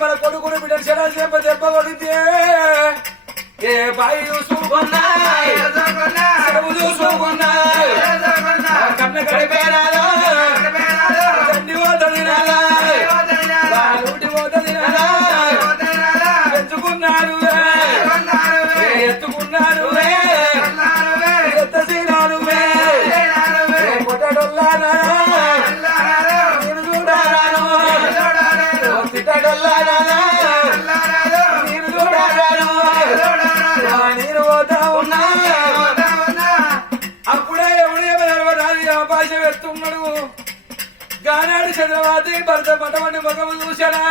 మన కొడుకును బిడ్డ చెడ దెబ్బ దెబ్బ కొడితే ఏ బాయి చూసుకున్నా చెవు కన్న గడిపేనాలో తండ్రి పోతుంది నాలా పెంచుకున్నారు కానాడు చంద్రబాతి భర్త పటమని ముఖము చూశారా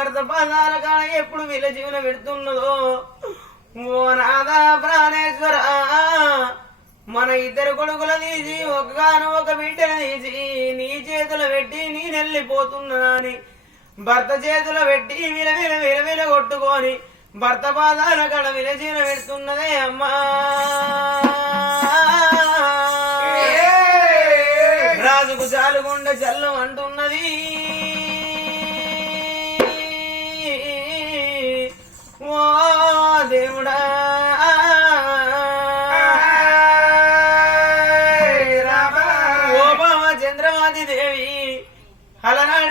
భర్త పాదాల కాడ ఎప్పుడు విల జీవన పెడుతున్నదో? ఓ రాధా ప్రాణేశ్వర మన ఇద్దరు కొడుకుల తీసి ఒకగాను ఒక బిడ్డను తీసి నీ చేతులు పెట్టి నీ నెల్లిపోతున్నాని భర్త చేతులు పెట్టి విల విల విల విల కొట్టుకొని భర్త పాదాల కాడ విలచీన పెడుతున్నదే అమ్మా. రాజుకు జాలుగుండ జల్లం అంటున్నది.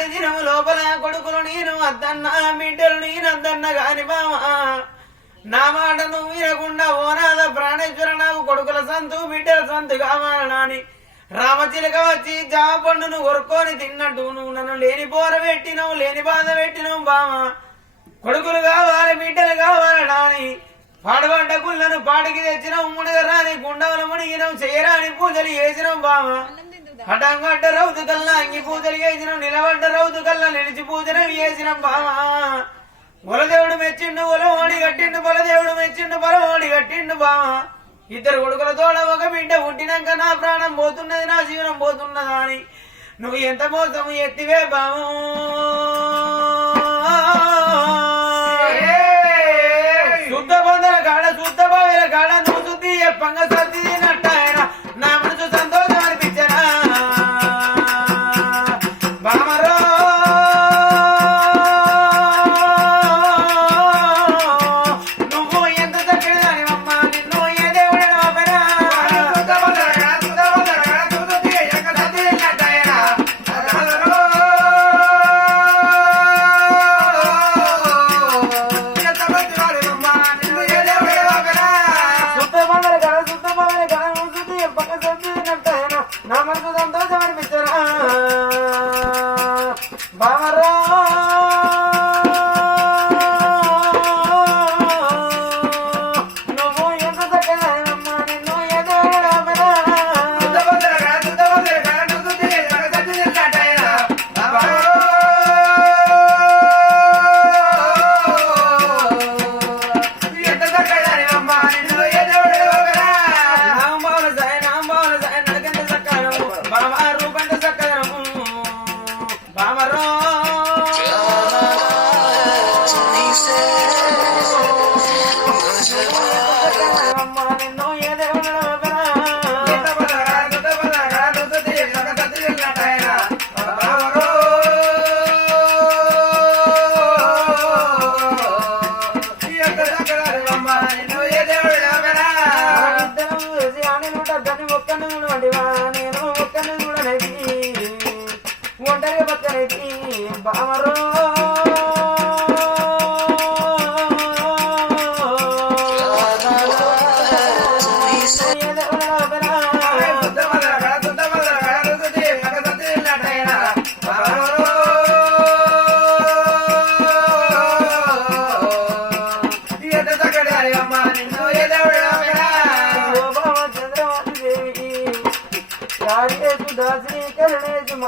అలనాటి దినము లోపల కొడుకులు నేను అద్దన్న బిడ్డలు నేను అద్దన్న గాని బావా నా మాట నువ్వు వినకుండా ఓనాద ప్రాణేశ్వర నాకు కొడుకుల సంతు బిడ్డల సంతు కావాలని రామచిలక వచ్చి జామ పండును కొరుక్కొని తిన్నట్టు నువ్వు నన్ను లేని పోర పెట్టినవు లేని బాధ పెట్టినవు బావా కొడుకులు కావాలి బిడ్డలు కావాలని అని పాడబడ్డ గుళ్ళను పాడికి తెచ్చినావు మునిగరాని గుండవలు మునిగినావు చేయరాని పూజలు చేసినావు బావా హఠంగడ్డ రౌతు కల్లా అంగి పూజలు చేసిన నిలబడ్డ రౌతు కల్లా నిలిచి పూజలు చేసినాం బావా బలదేవుడు మెచ్చిండు బలవాడి కట్టిండు బలదేవుడు మెచ్చిండు బలవాడి కట్టిండు బావా ఇద్దరు కొడుకుల తోడ ఒక బిడ్డ పుట్టినాక నా ప్రాణం పోతున్నది నా జీవనం పోతున్నదా అని నువ్వు ఎంత మోసము ఎత్తివే బావు శుద్ధ బంధుల కాడ శుద్ధ బావిల కాడ నువ్వు శుద్ధి చెప్పంగా బామరో అమ్మా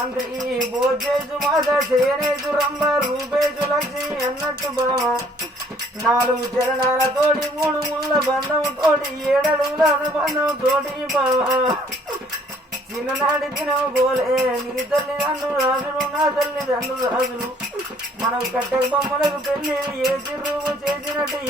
దాసీకరణేజు మంత్రి భోజేజు మాత చేయనేజు రంభ రూపేజు లక్ష్మి అన్నట్టు బామ నాలుగు చరణాలతోటి మూడు ముళ్ళ బంధం తోటి ఏడడుగుల అనుబంధం తోటి బావా. చిన్ననాటి దినం పోలే నీ తల్లి తండ్రు రాజులు నా తల్లి తండ్రు రాజులు. మనం కట్టె బొమ్మలకు పెళ్ళి ఏ చిరువు చేసినట్టు ఏ